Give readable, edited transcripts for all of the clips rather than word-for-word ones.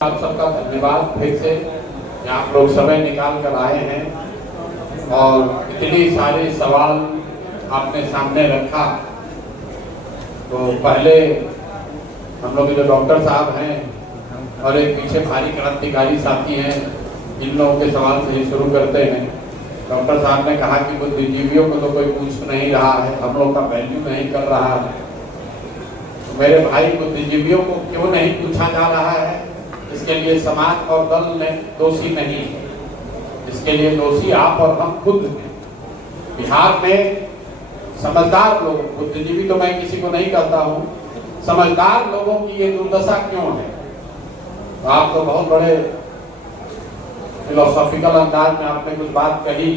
आप सबका धन्यवाद फिर से आप लोग समय निकाल कर आए हैं और इतने सारे सवाल आपने सामने रखा। तो पहले हम लोग जो डॉक्टर साहब हैं और एक पीछे भारी क्रांतिकारी साथी हैं, इन लोगों के सवाल से ही शुरू करते हैं। डॉक्टर साहब ने कहा कि बुद्धिजीवियों को तो कोई पूछ नहीं रहा है, हम लोग का वैल्यू नहीं कर रहा है। तो मेरे भाई, बुद्धिजीवियों को क्यों नहीं पूछा जा रहा है? इसके लिए समाज और दल ने दोषी नहीं है, इसके लिए दोषी आप और हम खुद हैं। बिहार में समझदार लोग, बुद्धिजीवी तो मैं किसी को नहीं कहता हूँ, समझदार लोगों की ये दुर्दशा क्यों है? तो आप तो बहुत बड़े फिलोसॉफिकल अंदाज में आपने कुछ बात कही।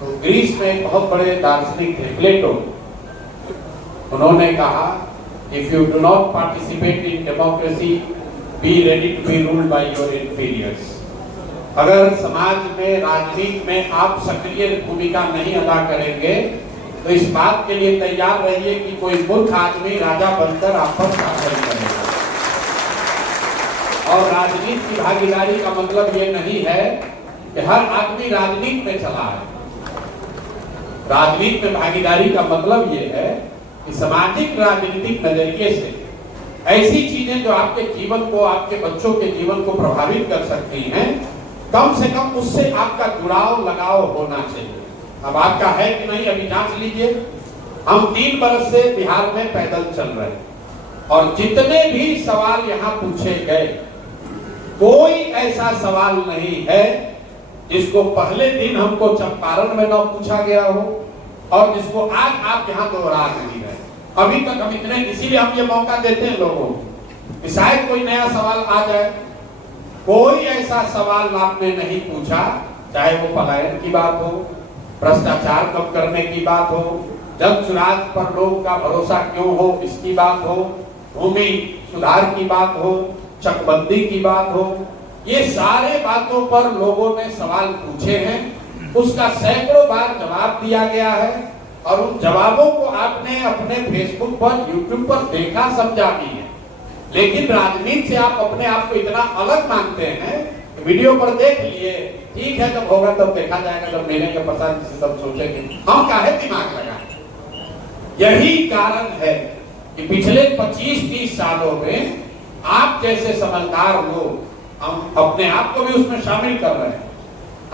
तो ग्रीस में एक बहुत बड़े दार्शनिक थे, प्लेटो। उन्होंने कहा, if you do not participate in democracy, be ready to be ruled by your inferiors. अगर समाज में, राजनीति में आप सक्रिय भूमिका नहीं अदा करेंगे तो इस बात के लिए तैयार रहिए कि कोई मूर्ख आदमी राजा बनकर आप पर शासन करेगा। और राजनीति की भागीदारी का मतलब ये नहीं है कि हर आदमी राजनीति में चला है। राजनीति में भागीदारी का मतलब ये है कि सामाजिक राजनीतिक नजरिए से ऐसी चीजें जो आपके जीवन को, आपके बच्चों के जीवन को प्रभावित कर सकती हैं, कम से कम उससे आपका जुड़ाव, लगाव होना चाहिए। अब आपका है कि नहीं, अभी जांच लीजिए। हम 3 बरस से बिहार में पैदल चल रहे हैं और जितने भी सवाल यहाँ पूछे गए, कोई ऐसा सवाल नहीं है जिसको पहले दिन हमको चंपारण में न पूछा गया हो और जिसको आज आप यहाँ दोहरा नहीं रहे। अभी तक हम इतने, इसीलिए हम ये मौका देते हैं लोगों को कि शायद कोई नया सवाल आ जाए। कोई ऐसा सवाल आपने नहीं पूछा, चाहे वो पलायन की बात हो, भ्रष्टाचार कम करने की बात हो, जन सुराज पर लोग का भरोसा क्यों हो इसकी बात हो, भूमि सुधार की बात हो, चकबंदी की बात हो, ये सारे बातों पर लोगों ने सवाल पूछे हैं। उसका सैकड़ों बार जवाब दिया गया है और उन जवाबों को आपने अपने फेसबुक पर, यूट्यूब पर देखा, समझा भी है। लेकिन राजनीति से आप अपने आप को इतना अलग मानते हैं, वीडियो पर देख लिए, ठीक है, जब होगा तब देखा जाएगा, जब मिलेंगे के पसंद तब सोचेंगे। हम काहे दिमाग लगाएं? यही कारण है कि पिछले 25-30 सालों में आप जैसे समझदार लोग, हम अपने आप को भी उसमें शामिल कर रहे हैं,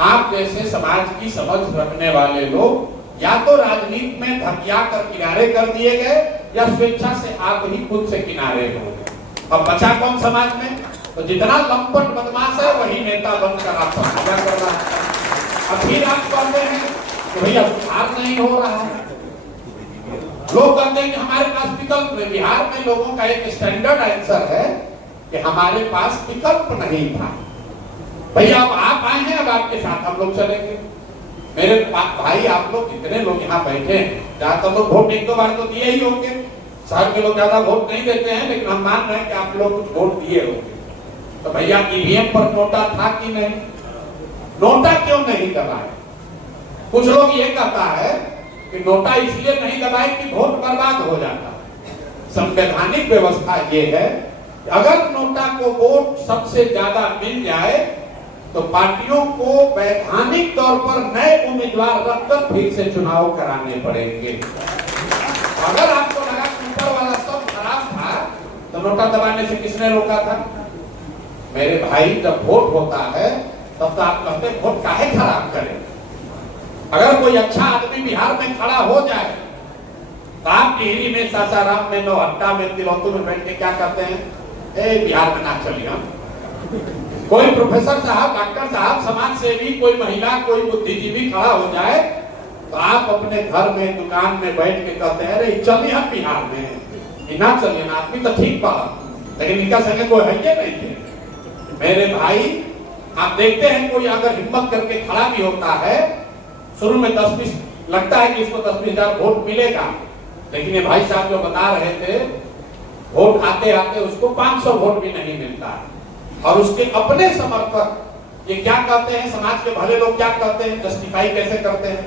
आप जैसे समाज की समझ रखने वाले लोग या तो राजनीति में धकिया कर किनारे कर दिए गए या स्वेच्छा से आप ही खुद से किनारे हो गए। अब बचा कौन समाज में? तो जितना लंपट बदमाश है वही नेता बनकर आप समझा कर रहा है। अब फिर आप कहते हैं कि भैया सुधार नहीं हो रहा है। लोग कहते हैं कि हमारे पास विकल्प नहीं। बिहार में लोगों का एक स्टैंडर्ड आंसर है कि हमारे पास विकल्प नहीं था। भैया अब आप आए हैं, अब आपके साथ हम लोग चलेंगे। मेरे भाई, आप लोग जितने लोग यहाँ बैठे हैं, ज्यादातर लोग वोट 1-2 बार तो दिए ही होंगे। शहर के लोग ज्यादा वोट नहीं देते हैं, लेकिन हम मान रहे हैं कि आप लोग कुछ वोट दिए होंगे। तो भैया ईवीएम पर नोटा था कि नहीं? नोटा क्यों नहीं दबाए? कुछ लोग ये कहता है कि नोटा इसलिए नहीं दबाए कि वोट बर्बाद हो जाता। संवैधानिक व्यवस्था ये है कि अगर नोटा को वोट सबसे ज्यादा मिल जाए तो पार्टियों को वैधानिक तौर पर नए उम्मीदवार रखकर फिर से चुनाव कराने पड़ेंगे। अगर आपको लगा कि ऊपर वाला सब खराब था तो नोटा दबाने से किसने रोका था? मेरे भाई, जब वोट होता है तब तो आप कहते हैं वोट काहे खराब करें। अगर कोई अच्छा आदमी बिहार में खड़ा हो जाए तो आप टिहरी में, सासाराम में, नौहट्टा में, तिलौतू में बैठ के क्या करते हैं? बिहार में ना चलिए हम। कोई प्रोफेसर साहब, डॉक्टर साहब, समाज सेवी, कोई महिला, कोई बुद्धिजीवी खड़ा हो जाए तो आप अपने घर में, दुकान में बैठ के कहते हैं, अरे चलिए हम बिहार में। ना चलिए ना, आदमी तो ठीक पड़ा, लेकिन इनका संगे कोई है नहीं थे। मेरे भाई, आप देखते हैं कोई अगर हिम्मत करके खड़ा भी होता है, शुरू में 10-20 लगता है कि इसको 10-20 हजार वोट मिलेगा, लेकिन ये भाई साहब जो बता रहे थे, वोट आते आते उसको 500 वोट भी नहीं मिलता है। और उसके अपने समर्थक ये क्या कहते हैं, समाज के भले लोग क्या कहते हैं, जस्टिफाई कैसे करते हैं?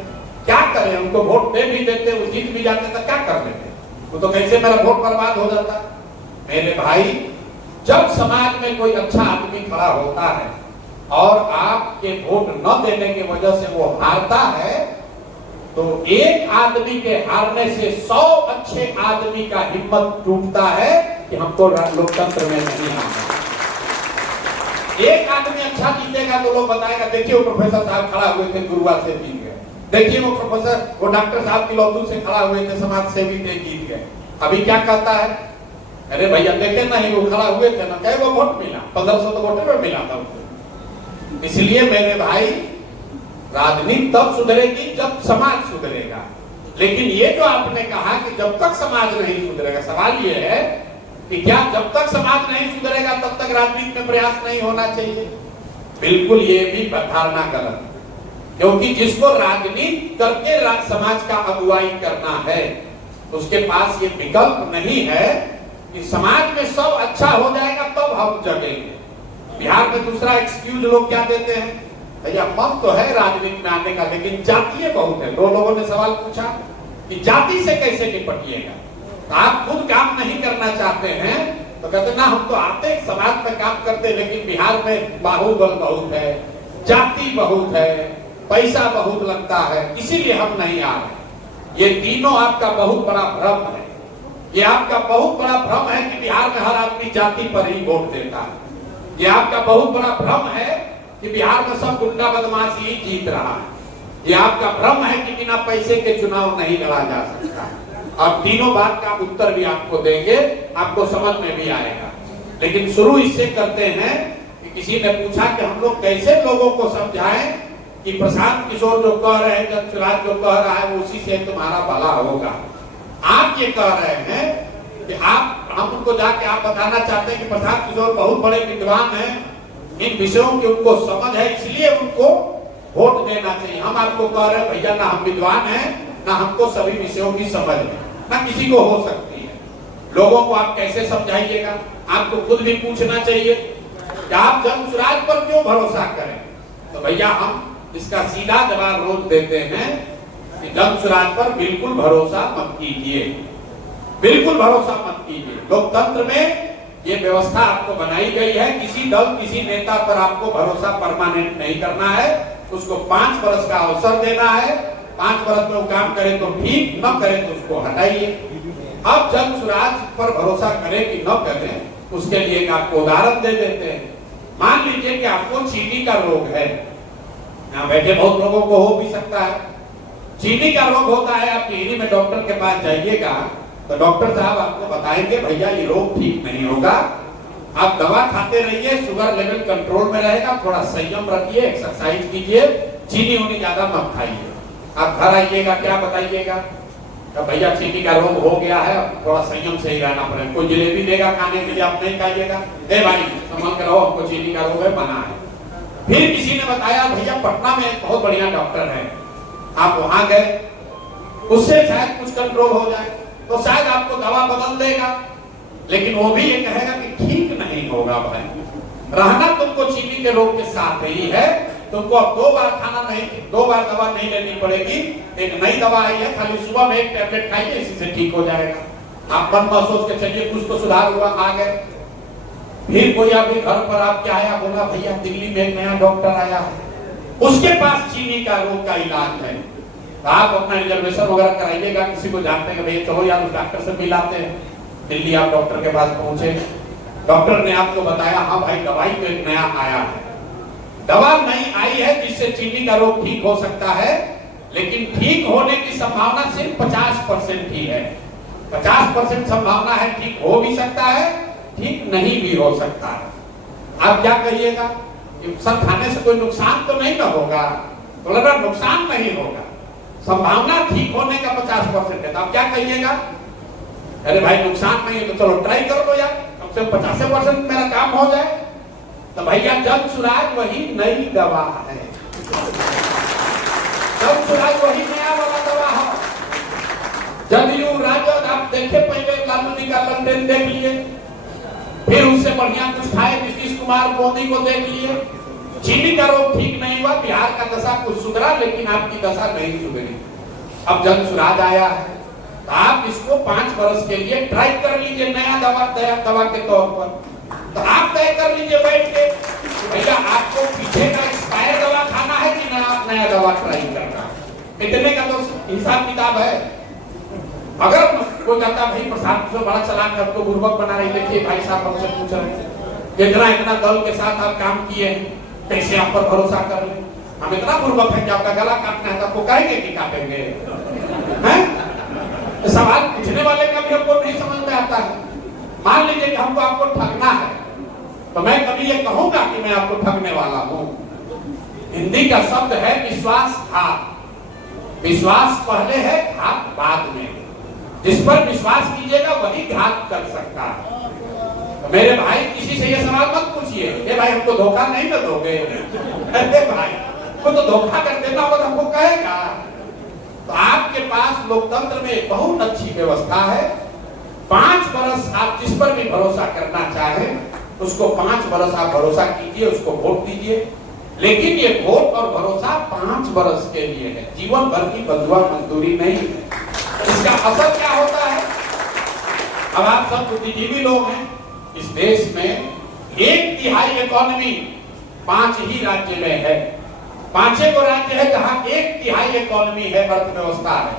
क्या करें? उनको वोट दे भी देते, वो जीत भी जाते तो क्या कर लेते? वो तो कैसे मेरा वोट बर्बाद हो जाता। मेरे भाई, जब समाज में कोई अच्छा आदमी खड़ा होता है और आपके वोट न देने की वजह से वो हारता है, तो एक आदमी के हारने से 100 अच्छे आदमी का हिम्मत टूटता है कि हमको लोकतंत्र में नहीं आना। एक आदमी अच्छा जीतेगा तो लोग बताएगा देखिए वो प्रोफेसर साहब खड़ा हुए थे गुरुआ से जीत गए, देखिए वो प्रोफेसर वो डॉक्टर साहब किलौतू से खड़ा हुए थे समाज सेवी थे जीत गए। अभी क्या कहता है, अरे भैया देखे नहीं वो खड़ा हुए थे ना, कई वो वोट मिला, 1500 तो वोट में मिला था उसको। इसलिए मेरे भाई राजनीति तब सुधरेगी जब समाज सुधरेगा। लेकिन ये जो आपने कहा कि जब तक समाज नहीं सुधरेगा, सवाल ये है कि क्या जब तक समाज नहीं सुधरेगा तब तक राजनीति में प्रयास नहीं होना चाहिए? बिल्कुल ये भी धारणा गलत, क्योंकि जिसको राजनीति करके समाज का अगुवाई करना है उसके पास ये विकल्प नहीं है कि समाज में सब अच्छा हो जाएगा तब हम जगेंगे। बिहार में दूसरा एक्सक्यूज लोग क्या देते हैं, भैया मन तो है राजनीति में आने का लेकिन जातीय बहुत है। दो लोगों ने सवाल पूछा कि जाति से कैसे निपटिएगा, तो आप खुद काम नहीं करना चाहते हैं तो कहते ना हम तो आते समाज में काम करते, लेकिन बिहार में बाहुबल बहुत है, जाति बहुत है, पैसा बहुत लगता है, इसीलिए हम नहीं आ रहे। ये तीनों आपका बहुत बड़ा भ्रम है। ये आपका बहुत बड़ा भ्रम है कि बिहार में हर आदमी जाति पर ही वोट देता है। ये आपका बहुत बड़ा भ्रम है कि बिहार में सब गुंडा बदमाश ही जीत रहा है। ये आपका भ्रम है कि बिना पैसे के चुनाव नहीं लड़ा जा सकता। अब तीनों बात का उत्तर भी आपको देंगे, आपको समझ में भी आएगा। लेकिन शुरू इससे करते हैं कि किसी ने पूछा कि हम लोग कैसे लोगों को समझाएं कि प्रशांत किशोर जो कह रहे हैं, जगसुराज जो कह रहा है उसी से तुम्हारा भला होगा। आप ये कह रहे हैं कि हम उनको जाके आप बताना चाहते हैं कि प्रशांत किशोर बहुत बड़े विद्वान हैं, इन विषयों की उनको समझ है इसलिए उनको वोट देना चाहिए। हम आपको कह रहे हैं भैया ना हम विद्वान हैं ना हमको सभी विषयों की समझ है, ना किसी को हो सकती है। लोगों को आप कैसे समझाइएगा? आपको खुद भी पूछना चाहिए कि आप जगसुराज पर क्यों भरोसा करें। तो भैया हम इसका सीधा जवाब रोज देते हैं कि जगसुराज पर बिल्कुल भरोसा मत कीजिए, बिल्कुल भरोसा मत कीजिए। लोकतंत्र में ये व्यवस्था आपको बनाई गई है, किसी दल किसी नेता पर आपको भरोसा परमानेंट नहीं करना है, उसको 5 वर्ष का अवसर देना है। 5 वर्ष में वो काम करे तो ठीक, न करे तो उसको हटाइए। अब जगसुराज पर भरोसा करें कि न करें उसके लिए एक आपको उदाहरण दे देते हैं। मान लीजिए कि आपको चीनी का रोग है, यहाँ बैठे बहुत लोगों को हो भी सकता है। चीनी का रोग होता है, आप टिहरी में डॉक्टर के पास जाइएगा तो डॉक्टर साहब आपको बताएंगे भैया ये रोग ठीक नहीं होगा, आप दवा खाते रहिए, शुगर लेवल कंट्रोल में रहेगा, थोड़ा संयम रखिए, एक्सरसाइज कीजिए, चीनी उनी ज्यादा मत खाइए। आप घर आइएगा क्या बताइएगा, तो भैया चीनी का रोग हो गया है, थोड़ा संयम से ही रहना पड़ेगा। कोई जलेबी देगा खाने के लिए, आप नहीं खाइएगा, ए भाई संभाल के रहो हमको चीनी का रोग है, मना है। फिर किसी ने बताया भैया पटना में एक बहुत बढ़िया डॉक्टर है, आप वहां गए, उससे शायद कुछ कंट्रोल हो जाए, तो शायद आपको दवा बदल देगा। लेकिन वो भी ये कहेगा कि ठीक नहीं होगा भाई, रहना तुमको चीनी के रोग के साथ ही है, तुमको अब 2 बार खाना नहीं, 2 बार दवा नहीं लेनी पड़ेगी, एक नई दवा आई है, खाली सुबह में एक टैबलेट खाइए, इसी से ठीक हो जाएगा। आप मन में सोच के चलिए कुछ तो सुधार हुआ, आ गए। फिर कोई अभी घर पर आपके आया, बोला भैया दिल्ली में एक नया डॉक्टर आया है, उसके पास चीनी का रोग का इलाज है, आप अपना रिजर्वेशन वगैरह कराइएगा, किसी को जानते हैं भैया चलो यार उस डॉक्टर से मिलाते हैं। दिल्ली आप डॉक्टर के पास पहुंचे, डॉक्टर ने आपको बताया हाँ भाई दवाई तो एक नया आया है, दवा नई आई है जिससे चीनी का रोग ठीक हो सकता है, लेकिन ठीक होने की संभावना सिर्फ 50% ही है। 50% संभावना है, ठीक हो भी सकता है, ठीक नहीं भी हो सकता है। आप क्या करिएगा, सब खाने से कोई नुकसान तो नहीं ना होगा, तो लगा नुकसान नहीं होगा, संभावना ठीक होने का 50% है, तो आप क्या कहिएगा, अरे भाई नुकसान नहीं है तो चलो ट्राई कर लो यार, कम से कम 50% मेरा काम हो जाए। तो भैया जगसुराज वही नई दवा है, जगसुराज वही नया वाला दवा है। जदयू राजद आप देखे, पहले लालू जी का लंदन देख लिए, फिर उससे बढ़िया कुछ खाए नीतीश कुमार मोदी को देख लिए, चीनी का रोग ठीक नहीं हुआ, बिहार का दशा कुछ सुधरा, लेकिन आपकी दशा नहीं सुधरी। अब जगसुराज आया है तो आप इसको 5 वर्ष के लिए ट्राई कर लीजिए, नया दवा के तौर पर, तो आप तय कर लीजिए बैठ के भैया आपको पीछे का एक्सपायर दवा खाना है कि नया दवा ट्राई करना है। इतने का तो हिसाब किताब है। अगर कोई कहता भाई प्रसाद से बड़ा चला के आपको गुरुवक बना रही, देखिए भाई साहब हमसे पूछ रहे इतना दल के साथ आप काम किए हैं, कैसे आप पर भरोसा कर ले? हम इतना गुरुवक है कि आपका गला काटना है तो आपको कहेंगे कि काटेंगे? हैं? सवाल पूछने वाले का भी हमको नहीं समझ में आता है। मान लीजिए कि हमको आपको ठगना है तो मैं कभी ये कहूंगा कि मैं आपको ठगने वाला हूं? हिंदी का शब्द है विश्वासघात। विश्वास पहले है, घात बाद में। जिस पर विश्वास कीजिएगा वही घात कर सकता है। तो मेरे भाई किसी से ये सवाल मत पूछिए, ये भाई हमको धोखा नहीं ना दोगे? अरे भाई वो तो धोखा कर देना होगा तो हमको कहेगा। तो आपके पास लोकतंत्र में बहुत अच्छी व्यवस्था है। 5 वर्ष आप जिस पर भी भरोसा करना चाहें उसको 5 वर्ष आप भरोसा कीजिए, उसको वोट दीजिए। लेकिन ये वोट और भरोसा 5 वर्ष के लिए है, जीवन भर की बंधुआ मजदूरी नहीं है। इसका असर क्या होता है? अब आप सब बुद्धिजीवी लोग हैं। इस देश में 1/3 इकोनॉमी 5 ही राज्य में है। 5 वो राज्य है जहां 1/3 इकोनॉमी है, अर्थव्यवस्था है।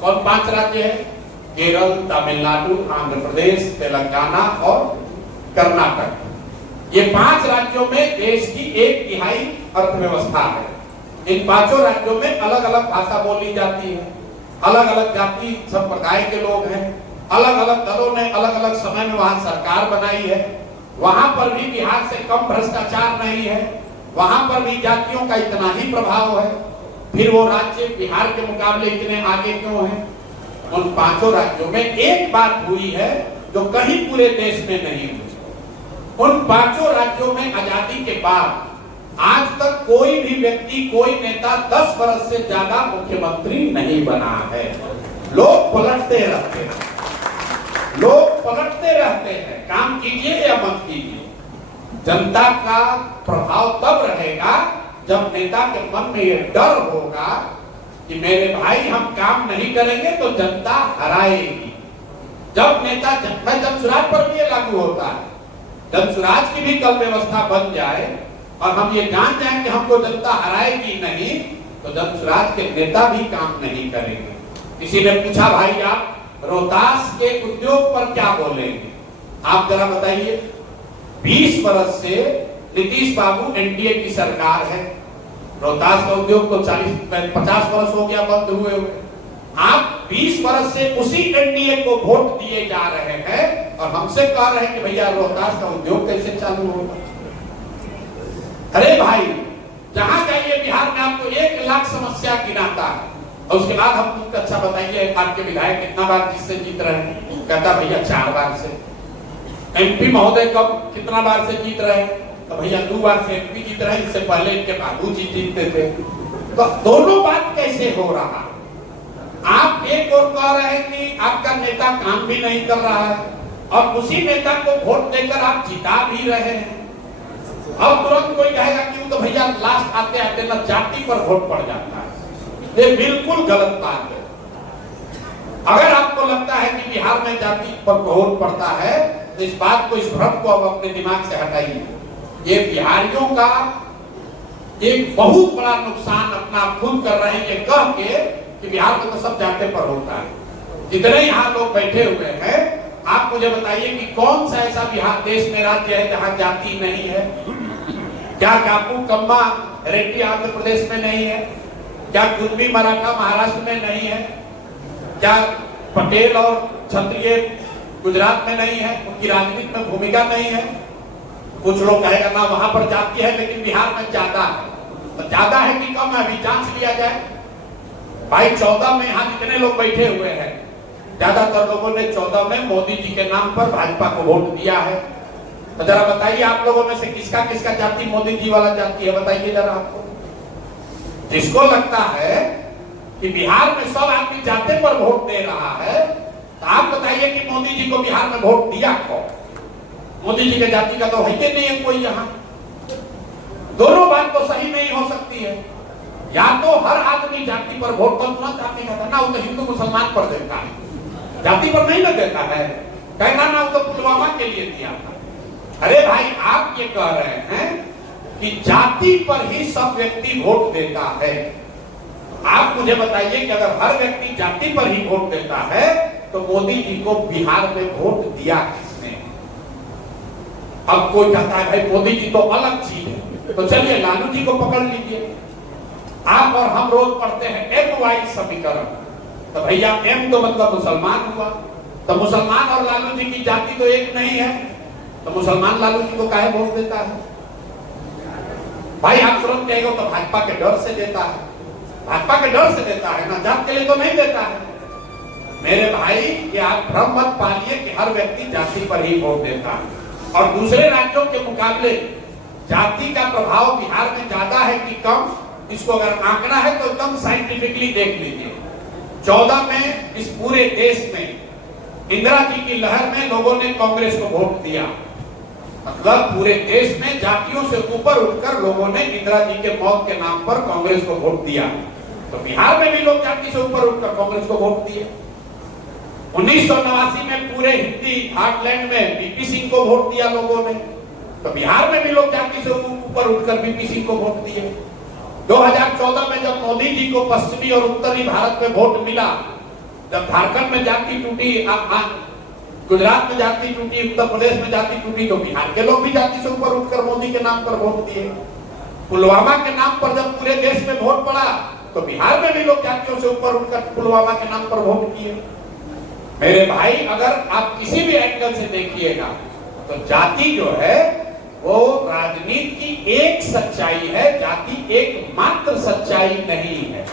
कौन 5 राज्य है? केरल, तमिलनाडु, आंध्र प्रदेश, तेलंगाना और कर्नाटक। ये 5 राज्यों में देश की 1/3 अर्थव्यवस्था है। इन 5 राज्यों में अलग अलग भाषा बोली जाती है, अलग अलग जाति संप्रदाय के लोग हैं, अलग अलग दलों ने अलग अलग समय में वहां सरकार बनाई है। वहां पर भी बिहार से कम भ्रष्टाचार नहीं है, वहां पर भी जातियों का इतना ही प्रभाव है। फिर वो राज्य बिहार के मुकाबले इतने आगे क्यों हैं? उन 5 राज्यों में एक बात हुई है जो कहीं पूरे देश में नहीं हुई। उन 5 राज्यों में आजादी के बाद आज तक कोई भी व्यक्ति, कोई नेता 10 वर्ष से ज्यादा मुख्यमंत्री नहीं बना है। लोग पलटते रहते हैं, लोग पलटते रहते हैं। काम कीजिए या मत कीजिए, जनता का प्रभाव तब रहेगा जब नेता के मन में यह डर होगा कि मेरे भाई हम काम नहीं करेंगे तो जनता हराएगी। जब नेता जनसुराज पर भी ये लागू होता है। जनसुराज की भी कल व्यवस्था बन जाए और हम ये जान जाएं कि हमको जनता हराएगी नहीं, तो जनसुराज के नेता भी काम नहीं करेंगे। किसी ने पूछा भाई आप रोहतास के उद्योग पर क्या बोलेंगे? आप जरा बताइए। 20 वर्ष से नीतीश बाबू एनडीए की सरकार है। रोहतास का उद्योग तो 40-50 वर्ष हो गया बंद हुए हुए। आप 20 वर्ष से उसी एनडीए को वोट दिए जा रहे हैं और हमसे कह रहे हैं कि भैया रोहतास का उद्योग कैसे चालू होगा? अरे भाई जहां जाइए बिहार में आपको 1 लाख समस्या गिनाता है और उसके बाद हम कुछ अच्छा बताइए आपके विधायक कितना बार जिससे जीत रहे हैं? कहता भैया 4 बार से। एमपी महोदय कब कितना बार से जीत रहे हैं? तो भैया 2 बार से एमपी जीत रहे हैं, इससे पहले इनके बाबू जी जीतते थे। तो दोनों बात कैसे हो रहा? आप एक और कह रहे हैं कि आपका नेता काम भी नहीं कर रहा है और उसी नेता को वोट देकर आप जिता भी रहे हैं। अब तुरंत कोई कहेगा कि तो भैया लास्ट आते आते ना जाति पर वोट पड़ जाता है। ये बिल्कुल गलत बात है। अगर आपको लगता है कि बिहार में जाति पर वोट पड़ता है तो इस बात को, इस भ्रम को अब अपने दिमाग से हटाइए। ये बिहारियों का एक बहुत बड़ा नुकसान अपना खुद कर रहे हैं ये कह के कि बिहार में तो सब जाति पर होता है। जितने यहाँ लोग बैठे हुए हैं आप मुझे बताइए कि कौन सा ऐसा बिहार देश में राज्य है जहां जाति नहीं है? क्या कापू कम्मा रेड्डी आंध्र प्रदेश में नहीं है? क्या कुर्मी मराठा महाराष्ट्र में नहीं है? क्या पटेल और क्षत्रिय गुजरात में नहीं है? उनकी राजनीति में भूमिका नहीं है? कुछ लोग कहेगा ना वहां पर जाति है लेकिन बिहार में ज्यादा है। तो ज्यादा है कि कम है अभी जांच लिया जाए। भाई 14 में यहाँ जितने लोग बैठे हुए हैं ज्यादातर लोगों ने 14 में मोदी जी के नाम पर भाजपा को वोट दिया है। तो जरा बताइए आप लोगों में से किसका किसका जाति मोदी जी वाला जाति है? बताइए जरा आपको। जिसको लगता है कि बिहार में सब आदमी जाति पर वोट दे रहा है तो आप बताइए कि मोदी जी को बिहार में वोट दिया कौन? मोदी जी के जाति का तो है ही नहीं है कोई यहाँ। दोनों बात तो सही नहीं हो सकती है। या तो हर आदमी जाति पर वोट पर तुरंत आदमी कहता ना वो तो हिंदू मुसलमान पर देता है, जाति पर नहीं ना देता है। कहना ना वो तो पुलवामा के लिए दिया था। अरे भाई, आप ये कह रहे हैं कि जाति पर ही सब व्यक्ति वोट देता है। आप मुझे बताइए कि अगर हर व्यक्ति जाति पर ही वोट देता है तो मोदी जी को बिहार में वोट दिया किसने? अब कोई कहता है भाई मोदी जी तो अलग चीज है, तो चलिए लालू जी को पकड़ लीजिए। आप और हम रोज पढ़ते हैं MY समीकरण, तो भैया M तो मतलब मुसलमान हुआ, तो मुसलमान और लालू जी की जाति तो एक नहीं है, तो मुसलमान लालू जी को काहे वोट देता है? भाई आप तुरंत कहेंगे तो भाजपा के डर से देता है, भाजपा के डर से देता है ना, जात के लिए तो नहीं देता है। मेरे भाई, ये आप भ्रम मत पालिए कि हर व्यक्ति जाति पर ही वोट देता है। और दूसरे राज्यों के मुकाबले जाति का प्रभाव बिहार में ज्यादा है कि कम, इसको अगर आंकड़ा है तो एकदम साइंटिफिकली देख लीजिए। 14 में इस पूरे देश में इंदिरा जी की लहर में लोगों ने कांग्रेस को वोट दिया, मतलब पूरे देश में जातियों से ऊपर उठकर लोगों ने इंदिरा जी के मौत के नाम पर कांग्रेस को वोट दिया। तो बिहार में भी लोग जाति से ऊपर उठकर कांग्रेस को वोट दिए। 1989 में पूरे हिंदी हार्टलैंड में बीपी सिंह को वोट दिया लोगों ने, तो बिहार में भी लोग जाति से ऊपर उठकर बीपी सिंह को वोट दिए। 2014 में जब मोदी जी को पश्चिमी और उत्तरी भारत में वोट मिला, जब झारखंड में जाति टूटी, गुजरात में जाति टूटी, उत्तर प्रदेश में जाति टूटी, तो बिहार के लोग भी जाति से ऊपर उठकर मोदी के नाम पर वोट दिए। पुलवामा के नाम पर जब पूरे देश में वोट पड़ा, तो बिहार में भी लोग जातियों से ऊपर उठकर पुलवामा के नाम पर वोट किए। मेरे भाई, अगर आप किसी भी एंगल से देखिएगा तो जाति जो है वो राजनीति की एक सच्चाई है, जाति एकमात्र सच्चाई नहीं है।